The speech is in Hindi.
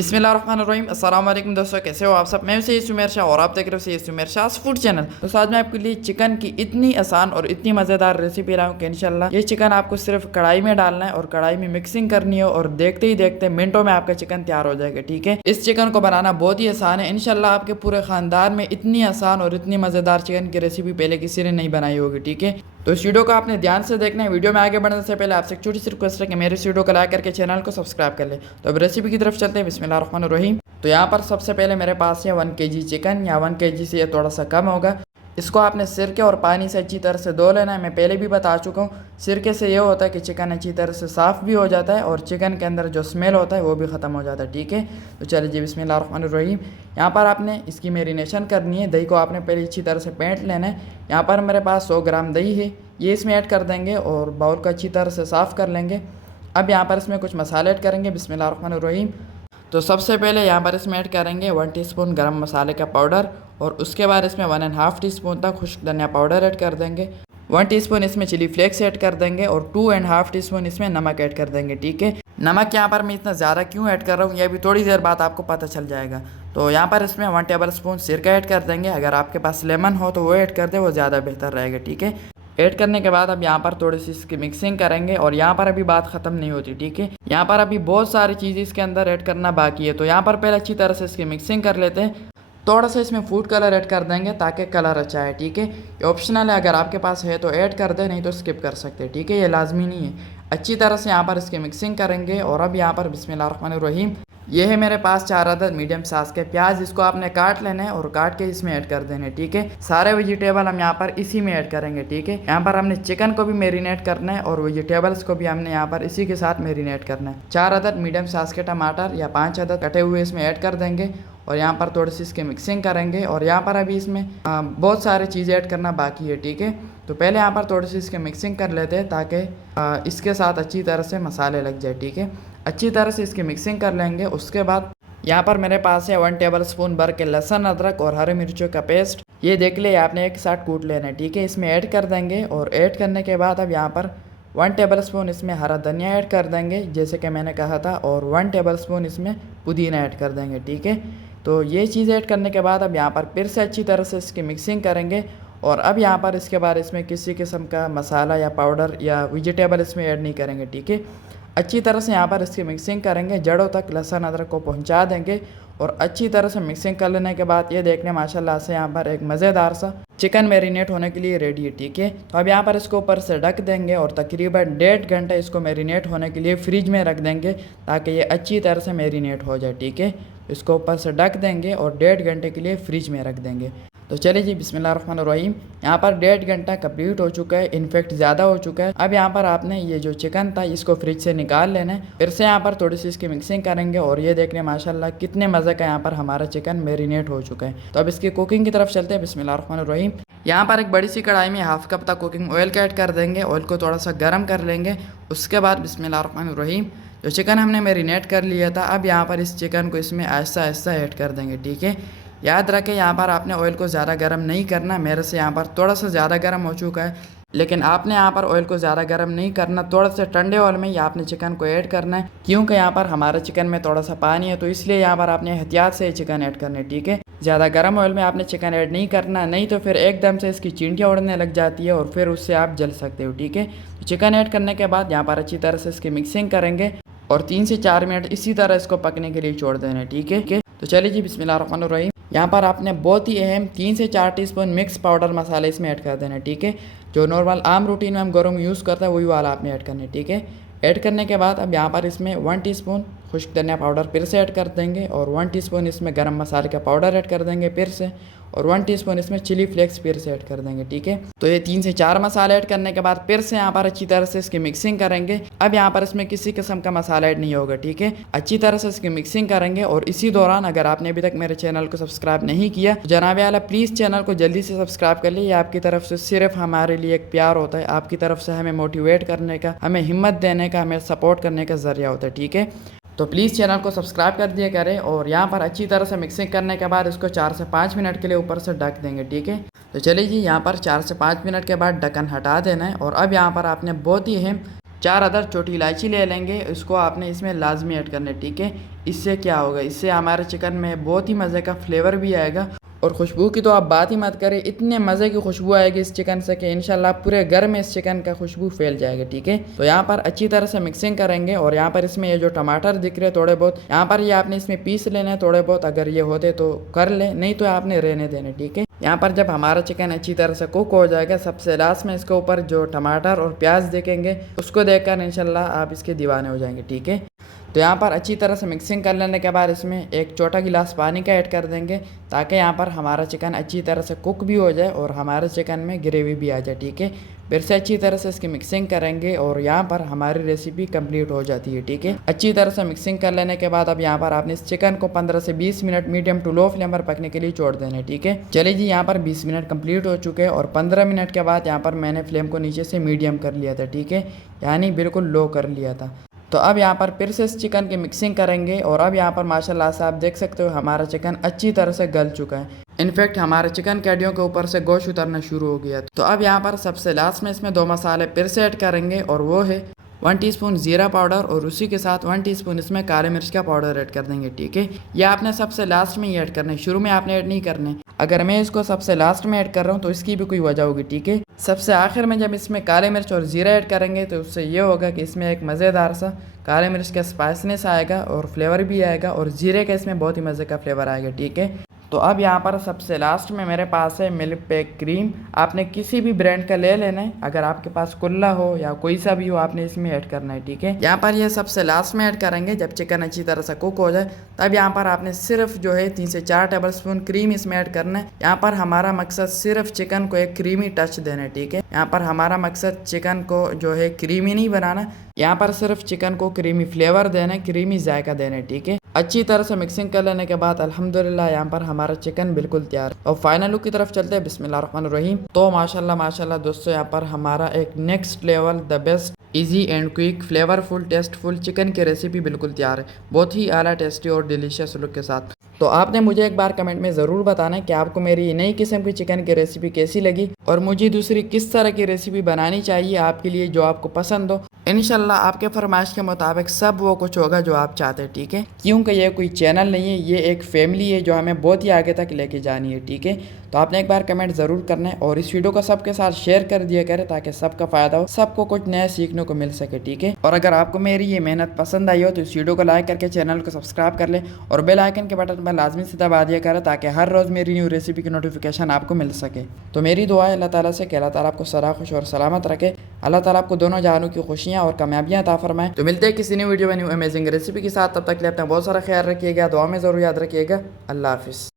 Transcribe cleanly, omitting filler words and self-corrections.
बिस्मिल्लाहिर्रहमानिर्रहीम। अस्सलाम वालेकुम दोस्तों, कैसे हो आप सब। मैं से सुमेर शाह और आप देख रहे हो से सुमेर शाह फूड चैनल। तो आज मैं आपके लिए चिकन की इतनी आसान और इतनी मज़ेदार रेसिपी लाऊं कि इंशाल्लाह ये चिकन आपको सिर्फ कढ़ाई में डालना है और कढ़ाई में मिक्सिंग करनी है और देखते ही देखते मिनटों में आपका चिकन तैयार हो जाएगा। ठीक है, इस चिकन को बनाना बहुत ही आसान है। इंशाल्लाह आपके पूरे खानदान में इतनी आसान और इतनी मज़ेदार चिकन की रेसिपी पहले किसी ने नहीं बनाई होगी। ठीक है, तो इस वीडियो को आपने ध्यान से देखना है। वीडियो में आगे बढ़ने से पहले आपसे एक छोटी सी रिक्वेस्ट है कि मेरे इस वीडियो को लाइक करके चैनल को सब्सक्राइब कर ले। तो अब रेसिपी की तरफ चलते हैं। बिस्मिल्लाहिर्रहमानिर्रहीम। तो यहाँ पर सबसे पहले मेरे पास है 1 kg चिकन, या 1 kg से ये थोड़ा सा कम होगा। इसको आपने सिरके और पानी से अच्छी तरह से धो लेना है। मैं पहले भी बता चुका हूँ, सिरके से ये होता है कि चिकन अच्छी तरह से साफ़ भी हो जाता है और चिकन के अंदर जो स्मेल होता है वो भी ख़त्म हो जाता है। ठीक है, तो चलिए जी बिस्मिल्लाहिर्रहमानिर्रहीम। यहाँ पर आपने इसकी मैरिनेशन करनी है। दही को आपने पहले अच्छी तरह से फेंट लेना है। यहाँ पर मेरे पास 100 ग्राम दही है, ये इसमें ऐड कर देंगे और बाउल को अच्छी तरह से साफ़ कर लेंगे। अब यहाँ पर इसमें कुछ मसाले ऐड करेंगे। बिस्मिल्लाहिर्रहमानिर्रहीम। तो सबसे पहले यहाँ पर इसमें ऐड करेंगे 1 टीस्पून गरम मसाले का पाउडर और उसके बाद इसमें 1.5 टीस्पून तक खुश्क धनिया पाउडर ऐड कर देंगे। 1 टीस्पून इसमें चिली फ्लेक्स ऐड कर देंगे और 2.5 टीस्पून इसमें नमक ऐड कर देंगे। ठीक है, नमक यहाँ पर मैं इतना ज़्यादा क्यों ऐड कर रहा हूँ, यह भी थोड़ी देर बाद आपको पता चल जाएगा। तो यहाँ पर इसमें 1 टेबल स्पून सिरका ऐड कर देंगे। अगर आपके पास लेमन हो तो वो ऐड कर दे, वो ज़्यादा बेहतर रहेगा। ठीक है, ऐड करने के बाद अब यहाँ पर थोड़ी सी इसकी मिक्सिंग करेंगे और यहाँ पर अभी बात ख़त्म नहीं होती। ठीक है, यहाँ पर अभी बहुत सारी चीज़ें इसके अंदर ऐड करना बाकी है। तो यहाँ पर पहले अच्छी तरह से इसकी मिक्सिंग कर लेते हैं। थोड़ा सा इसमें फूड कलर ऐड कर देंगे ताकि कलर अच्छा है। ठीक है, ये ऑप्शनल है, अगर आपके पास है तो ऐड कर दे, नहीं तो स्किप कर सकते हैं। ठीक है, ये लाजमी नहीं है। अच्छी तरह से यहाँ पर इसकी मिक्सिंग करेंगे और अब यहाँ पर बिस्मिल्लाहिर्रहमानिर्रहीम, ये है मेरे पास 4 अदद मीडियम साइज के प्याज। इसको आपने काट लेना है और काट के इसमें ऐड कर देने। ठीक है, सारे वेजिटेबल हम यहाँ पर इसी में ऐड करेंगे। ठीक है, यहाँ पर हमने चिकन को भी मैरिनेट करना है और वेजिटेबल्स को भी हमने यहाँ पर इसी के साथ मैरिनेट करना है। 4 अदद मीडियम साइज के टमाटर या 5 अदद कटे हुए इसमें ऐड कर देंगे और यहाँ पर थोड़ी सी इसकी मिक्सिंग करेंगे और यहाँ पर अभी इसमें बहुत सारी चीज़ें ऐड करना बाकी है। ठीक है, तो पहले यहाँ पर थोड़ी सी इसकी मिक्सिंग कर लेते हैं ताकि इसके साथ अच्छी तरह से मसाले लग जाए। ठीक है, अच्छी तरह से इसकी मिक्सिंग कर लेंगे। उसके बाद यहाँ पर मेरे पास है 1 टेबल स्पून भर के लहसुन, अदरक और हरी मिर्चों का पेस्ट। ये देख ले, आपने एक साथ कूट लेना है। ठीक है, इसमें ऐड कर देंगे और ऐड करने के बाद अब यहाँ पर 1 टेबल स्पून इसमें हरा धनिया ऐड कर देंगे जैसे कि मैंने कहा था, और 1 टेबल स्पून इसमें पुदीना ऐड कर देंगे। ठीक है, तो ये चीज़ ऐड करने के बाद अब यहाँ पर फिर से अच्छी तरह से इसकी मिक्सिंग करेंगे और अब यहाँ पर इसके बाद इसमें किसी किस्म का मसाला या पाउडर या वेजिटेबल इसमें ऐड नहीं करेंगे। ठीक है, अच्छी तरह से यहाँ पर इसकी मिक्सिंग करेंगे, जड़ों तक लहसुन अदरक को पहुँचा देंगे और अच्छी तरह से मिक्सिंग कर लेने के बाद ये देखने माशाल्लाह से यहाँ पर एक मज़ेदार सा चिकन मैरिनेट होने के लिए रेडी है। ठीक है, तो अब यहाँ पर इसको ऊपर से ढक देंगे और तकरीबन 1.5 घंटे इसको मैरिनेट होने के लिए फ्रिज में रख देंगे ताकि ये अच्छी तरह से मैरिनेट हो जाए। ठीक है, इसको ऊपर से ढक देंगे और 1.5 घंटे के लिए फ्रिज में रख देंगे। तो चलिए जी बिस्मिल्लाहिर्रहमानिर्रहीम, यहाँ पर 1.5 घंटा कंप्लीट हो चुका है, इनफैक्ट ज़्यादा हो चुका है। अब यहाँ पर आपने ये जो चिकन था इसको फ्रिज से निकाल लेना है। फिर से यहाँ पर थोड़ी सी इसकी मिक्सिंग करेंगे और ये देखने माशाल्लाह कितने मज़े का यहाँ पर हमारा चिकन मैरिनेट हो चुका है। तो अब इसकी कुकिंग की तरफ चलते हैं। बिस्मिल्लाहिर्रहमानिर्रहीम, यहाँ पर एक बड़ी सी कढ़ाई में हाफ कप तक कुकिंग ऑयल का ऐड कर देंगे। ऑयल को थोड़ा सा गर्म कर लेंगे। उसके बाद बिस्मिल्लाहिर्रहमानिर्रहीम, जो चिकन हमने मैरिनेट कर लिया था, अब यहाँ पर इस चिकन को इसमें आहिस्ता आहिस्ता ऐड कर देंगे। ठीक है, याद रखें यहाँ पर आपने ऑयल को ज़्यादा गर्म नहीं करना। मेरे से यहाँ पर थोड़ा सा ज़्यादा गर्म हो चुका है, लेकिन आपने यहाँ पर ऑयल को ज़्यादा गर्म नहीं करना। थोड़ा सा ठंडे ऑयल में ही आपने चिकन को ऐड करना है, क्योंकि यहाँ पर हमारे चिकन में थोड़ा सा पानी है, तो इसलिए यहाँ पर आपने एहतियात से चिकन ऐड करना है। ठीक है, ज़्यादा गर्म ऑयल में आपने चिकन ऐड नहीं करना, नहीं तो फिर एकदम से इसकी चींटियाँ उड़ने लग जाती है और फिर उससे आप जल सकते हो। ठीक है, तो चिकन ऐड करने के बाद यहाँ पर अच्छी तरह से इसकी मिक्सिंग करेंगे और 3 से 4 मिनट इसी तरह इसको पकने के लिए छोड़ देना है। ठीक है, तो चलिए जी बिस्मिल्लाहिर्रहमानिर्रहीम, यहाँ पर आपने बहुत ही अहम 3 से 4 टीस्पून मिक्स पाउडर मसाले इसमें ऐड कर देना है। ठीक है, जो नॉर्मल आम रूटीन में हम घरों में यूज़ करते हैं वही वाला आपने ऐड करना है। ठीक है, ऐड करने के बाद अब यहाँ पर इसमें 1 टीस्पून खुश्क धनिया पाउडर फिर से ऐड कर देंगे और 1 टीस्पून इसमें गरम मसाले का पाउडर ऐड कर देंगे फिर से, और 1 टीस्पून इसमें चिली फ्लेक्स फिर से ऐड कर देंगे। ठीक है, तो ये 3 से 4 मसाले ऐड करने के बाद फिर से यहाँ पर अच्छी तरह से इसकी मिक्सिंग करेंगे। अब यहाँ पर इसमें किसी किस्म का मसाला ऐड नहीं होगा। ठीक है, अच्छी तरह से इसकी मिक्सिंग करेंगे और इसी दौरान अगर आपने अभी तक मेरे चैनल को सब्सक्राइब नहीं किया तो जनाब आला प्लीज़ चैनल को जल्दी से सब्सक्राइब कर लीजिए। आपकी तरफ से सिर्फ हमारे लिए एक प्यार होता है, आपकी तरफ से हमें मोटिवेट करने का, हमें हिम्मत देने का, हमें सपोर्ट करने का ज़रिया होता है। ठीक है, तो प्लीज़ चैनल को सब्सक्राइब कर दिया करें और यहाँ पर अच्छी तरह से मिक्सिंग करने के बाद इसको 4 से 5 मिनट के लिए ऊपर से ढक देंगे। ठीक है, तो चलिए जी यहाँ पर 4 से 5 मिनट के बाद ढक्कन हटा देना है और अब यहाँ पर आपने बहुत ही अहम 4 अदर छोटी इलायची ले लेंगे, इसको आपने इसमें लाजमी ऐड करना है, ठीक है। इससे क्या होगा, इससे हमारे चिकन में बहुत ही मज़े का फ्लेवर भी आएगा और खुशबू की तो आप बात ही मत करें, इतने मज़े की खुशबू आएगी इस चिकन से कि इंशाल्लाह पूरे घर में इस चिकन का खुशबू फैल जाएगी, ठीक है। तो यहाँ पर अच्छी तरह से मिक्सिंग करेंगे और यहाँ पर इसमें ये जो टमाटर दिख रहे हैं थोड़े बहुत, यहाँ पर ये आपने इसमें पीस लेने हैं थोड़े बहुत, अगर ये होते तो कर ले, नहीं तो आपने रहने देने, ठीक है। यहाँ पर जब हमारा चिकन अच्छी तरह से कुक हो जाएगा, सबसे लास्ट में इसके ऊपर जो टमाटर और प्याज देखेंगे उसको देखकर इंशाल्लाह आप इसके दीवाने हो जाएंगे, ठीक है। तो यहाँ पर अच्छी तरह से मिक्सिंग कर लेने के बाद इसमें एक छोटा गिलास पानी का ऐड कर देंगे ताकि यहाँ पर हमारा चिकन अच्छी तरह से कुक भी हो जाए और हमारे चिकन में ग्रेवी भी आ जाए, ठीक है। फिर से अच्छी तरह से इसकी मिक्सिंग करेंगे और यहाँ पर हमारी रेसिपी कंप्लीट हो जाती है, ठीक है। अच्छी तरह से मिक्सिंग कर लेने के बाद अब यहाँ पर आपने इस चिकन को 15 से 20 minute medium to low flame पर पकने के लिए छोड़ देना है, ठीक है। चलिए जी, यहाँ पर 20 मिनट कंप्लीट हो चुके हैं और 15 मिनट के बाद यहाँ पर मैंने फ्लेम को नीचे से मीडियम कर लिया था, ठीक है, यानी बिल्कुल लो कर लिया था। तो अब यहाँ पर फिर से इस चिकन की मिक्सिंग करेंगे और अब यहाँ पर माशाल्लाह से आप देख सकते हो हमारा चिकन अच्छी तरह से गल चुका है। इनफैक्ट हमारे चिकन की हड्डियों के ऊपर से गोश्त उतरना शुरू हो गया। तो अब यहाँ पर सबसे लास्ट में इसमें 2 मसाले फिर से ऐड करेंगे और वो है 1 टीस्पून जीरा पाउडर और उसी के साथ 1 टीस्पून इसमें काले मिर्च का पाउडर ऐड कर देंगे, ठीक है। ये आपने सबसे लास्ट में ही ऐड करना है, शुरू में आपने ऐड नहीं करने। अगर मैं इसको सबसे लास्ट में ऐड कर रहा हूँ तो इसकी भी कोई वजह होगी, ठीक है। सबसे आखिर में जब इसमें काले मिर्च और जीरा ऐड करेंगे तो उससे ये होगा कि इसमें एक मज़ेदार सा काले मिर्च का स्पाइसनेस आएगा और फ्लेवर भी आएगा और जीरे का इसमें बहुत ही मज़े का फ्लेवर आएगा, ठीक है। तो अब यहाँ पर सबसे लास्ट में मेरे पास है मिल्क पैक क्रीम। आपने किसी भी ब्रांड का ले लेना है, अगर आपके पास कुल्ला हो या कोई सा भी हो आपने इसमें ऐड करना है, ठीक है। यहाँ पर ये सबसे लास्ट में ऐड करेंगे जब चिकन अच्छी तरह से कुक हो जाए, तब यहाँ पर आपने सिर्फ जो है 3 से 4 टेबलस्पून क्रीम इसमें ऐड करना है। यहाँ पर हमारा मकसद सिर्फ चिकन को एक क्रीमी टच देना है, ठीक है। यहाँ पर हमारा मकसद चिकन को जो है क्रीमी नहीं बनाना, यहाँ पर सिर्फ चिकन को क्रीमी फ्लेवर देना है, क्रीमी जायका देना है, ठीक है। अच्छी तरह से मिक्सिंग कर लेने के बाद अल्हम्दुलिल्लाह यहाँ पर हमारा चिकन बिल्कुल तैयार। और फाइनल लुक की तरफ चलते हैं, बिस्मिल्लाहिर्रहमानिर्रहीम। तो माशाल्लाह माशाल्लाह दोस्तों, यहाँ पर हमारा एक next level the best easy and quick flavourful tasteful chicken की रेसिपी बिल्कुल तैयार है, बहुत ही आला टेस्टी और डिलीशियस लुक के साथ। तो आपने मुझे एक बार कमेंट में ज़रूर बताना है कि आपको मेरी नई किस्म की चिकन की रेसिपी कैसी लगी और मुझे दूसरी किस तरह की रेसिपी बनानी चाहिए आपके लिए जो आपको पसंद हो। इंशाल्लाह आपके फरमाइश के मुताबिक सब वो कुछ होगा जो आप चाहते हैं, ठीक है। क्योंकि ये कोई चैनल नहीं है, ये एक फैमिली है जो हमें बहुत ही आगे तक लेके जानी है, ठीक है। तो आपने एक बार कमेंट ज़रूर करना है और इस वीडियो को सबके साथ शेयर कर दिया करें ताकि सबका फ़ायदा हो, सबको कुछ नया सीखने को मिल सके, ठीक है। और अगर आपको मेरी ये मेहनत पसंद आई हो तो इस वीडियो को लाइक करके चैनल को सब्सक्राइब कर ले और बेल आइकन के बटन पर लाजमी से दबा दिया करें ताकि हर रोज़ मेरी न्यू रेसिपी की नोटिफिकेशन आपको मिल सके। तो मेरी दुआ है अल्लाह ताला से कि अल्लाह ताला आपको सदा खुश और सलामत रखे, अल्लाह ताला आपको दोनों जहानों की खुशियाँ और कामयाबियाँ अता फरमाए। तो मिलते हैं किसी न्यू वीडियो में न्यू अमेजिंग रेसिपी के साथ, तब तक के लिए अपना बहुत सारा ख्याल रखिएगा, दुआ में ज़रूर याद रखिएगा। अल्लाह हाफिज़।